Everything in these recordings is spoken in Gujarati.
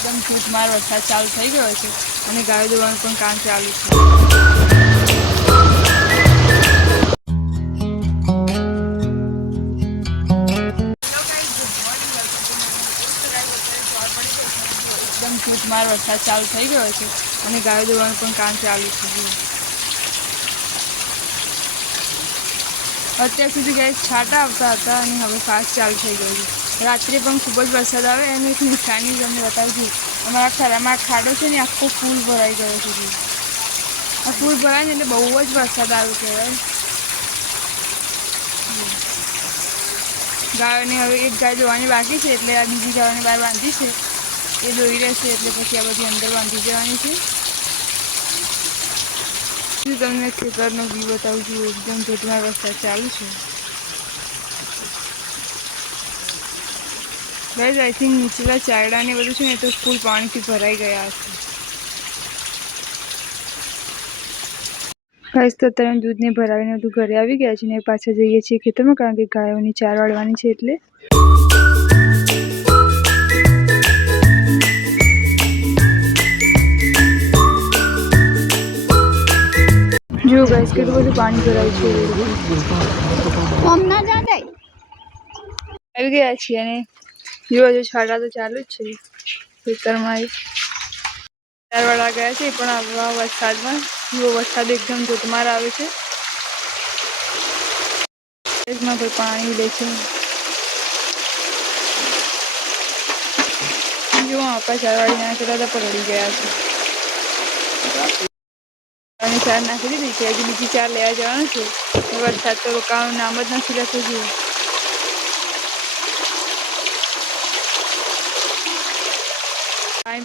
એકદમ ધોધમાર વરસાદ ચાલુ થઈ ગયો છે અને ગાયો દોવાનું પણ કામ ચાલુ છે. એકદમ ધોધમાર વરસાદ ચાલુ થઈ ગયો છે અને ગાયો દોવાનું પણ કામ ચાલુ છે. અત્યાર સુધી ગાય છાંટા આવતા હતા અને હવે ફાસ્ટ ચાલુ થઈ ગયું છે. રાત્રે પણ ખૂબ જ વરસાદ આવે અને એક નિશાની તમને બતાવું છું. અમારા ખરામાં ખાડો છે ને આખો ફૂલ ભરાઈ ગયો છે. આ ફૂલ ભરાય ને એટલે બહુ જ વરસાદ આવ્યો કહેવાય. ગાયોને હવે એક ગાય દોવાની બાકી છે એટલે આ બીજી ગાયોને બહાર બાંધી છે. એ દોઈ રહેશે એટલે પછી આ બધી અંદર બાંધી દેવાની છે. હું તમને ખેતરનો વ્યૂ બતાવું છું. એકદમ ધોધમાર વરસાદ ચાલુ છે. ગાઈઝ આઈ થિંક નીચેલા ચાયડા ને બધું છે ને તો ફૂલ પાણીથી ભરાઈ ગયા હશે. ગાઈઝ તો અત્યારે દૂધને ભરાવીને બધું ઘરે આવી ગયા છે ને પાછા જઈએ છીએ ખેતરમાં કારણ કે ગાયોની ચાર વાળવાની છે એટલે. જો ગાઈઝ કેટલું બધું પાણી ભરાય છે. આવી ગયા છીએ અને જો હજુ છાંટા તો ચાલુ જ છે ખેતરમાં. ચાર વાળા ગયા છે પણ આવા વરસાદમાં જો વરસાદ એકદમ ધોધમાર આવે છે. એમાં કોઈ પાણી લે છે. જો આપણા ચારવાડી નાખેલા હતા પલળી ગયા છે અને ચાર નાખી દીધી છે. હજી બીજી ચાર લેવા જવાનું છે. વરસાદ તો રોકાવાનું નામ જ નથી લેતું. જોઈએ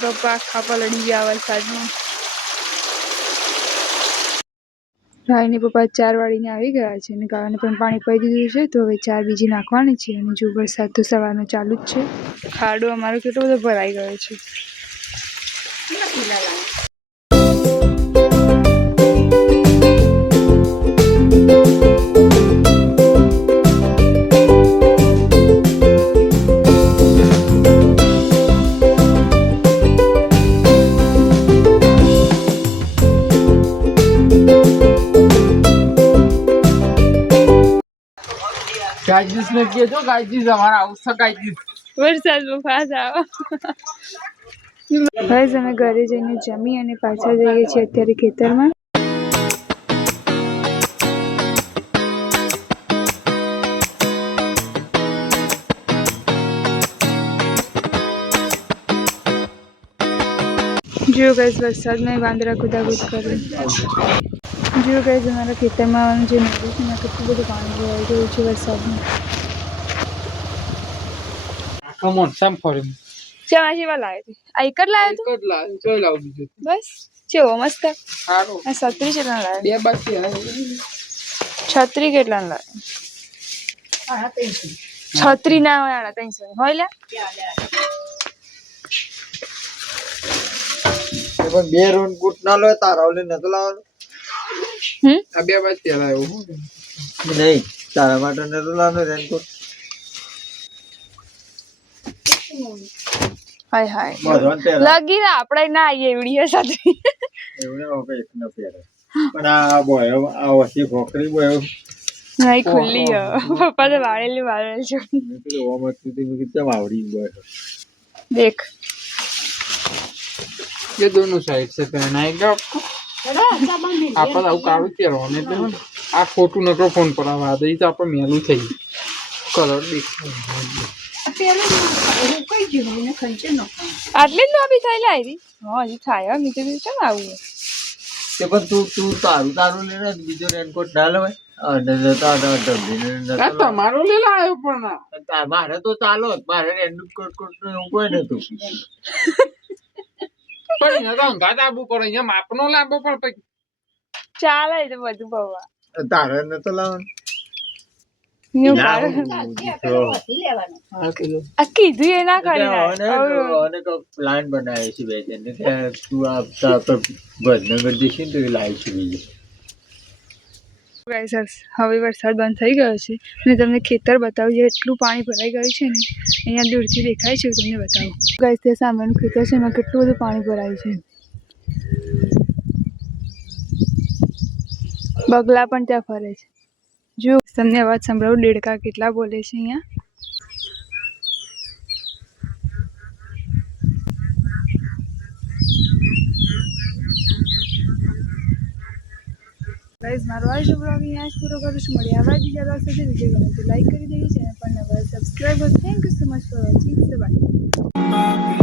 પપ્પા આખા પલળી ગયા વરસાદમાં. ગાયને પપ્પા ચાર વાળીને આવી ગયા છે અને ગાયોને પણ પાણી પાઈ દીધું છે તો હવે ચાર બીજી નાખવાની છે. અને જો વરસાદ તો સવારનો ચાલુ જ છે. ખાડો અમારો કેટલો બધો ભરાઈ ગયો છે. ગાયજીસ ને કહેજો ગાયજીસ અમારા આવશે ગાયજીસ. વરસાદમાં ફાસ આવો. બસ અમે ઘરે જઈને જમી અને પાછા જઈએ છીએ અત્યારે ખેતરમાં. જો ગાઈસ વરસાદમાં વાંદરા કુદાકુદ કરે. જો ગાઈસ અમારા ખેતરમાં જે નદી છે ને કેટલું બધું પાણી ભરાઈ ગયું છે વરસાદમાં. કમોન સમ ફોરમ ચા જેવા લાવે છે. આ એક જ લાવ્યો એક જ લાવ જોઈ લાવ બીજું બસ ચેવો મસ્ત. સારું આ છત્રી કેટલા લાવે? બે બાકી છત્રી કેટલા લાવે? છત્રી ના હોય 350 હોય લે. પણ બે રોન કૂટ ના લો તારા ઓલે નતો લાવવાનો. આ બે બાકી લાવ્યો હું નહીં તારા માટે નતો લાવવાનો રેનકોટ. હાય હાય લગી ના આપણે ના આવીએ વિડિયો સાથે. એવડે ઓકે એક ન પહેરે પણ આ બોય આ ઓછી ફોકરી બોય નહીં ખુલ્લી હે પપ્પા તો વાળેલી છે. તો ઓમત સુધી કેમ આવડી બોય દેખ ये दोनों साइड से पहना है आपको आप आउ काळू પહેરવાનું એટલે આ ફોટો નતો ફોન પર આવા દઈ તો આપણે મેલું થઈ કલર દેખાય આટલી જ લોબી થઈ લાવી. હા હજી થાય મી તો કેમ આવું તે પણ તું તારું લેને બીજો રેનકોટ ના લેવાય અને તમારો લે લાવ્યો પણ મારે તો ચાલો મારે રેનકોટ એવું કોઈ નતું. પણ એને તો અંગાત આપવું પડે અહીંયા માપનો લાવવો પણ પછી ચાલે તો બધું પવા તારે નતો લાવવાનું. આ કીધું એ ના કરી પ્લાન બનાવે છે બે જણ તું આપતા વડનગર જઈશ ને તો એ લાવી છે બીજું ગાઈસ હવે વરસાદ બંધ થઈ ગયો છે અને તમને ખેતર બતાવું જે એટલું પાણી ભરાઈ ગયું છે ને અહીંયા દૂરથી દેખાય છે તમને બતાવું ગાઈસ તે સામેનું ખેતર છે એમાં કેટલું બધું પાણી ભરાયું છે બગલા પણ ત્યાં ફરે છે જો તમને અવાજ સંભળાવું દેડકા કેટલા બોલે છે અહીંયા गाइस मारो आज બ્લોગ અહીંયા જ પૂરો કરું છું મળી આવા બીજા બ્લોગ સાથે વિડીયો ગમે તો લાઈક કરી દેજો ચેનલ પર નવા સબસ્ક્રાઇબ કરો thank you so much for watching bye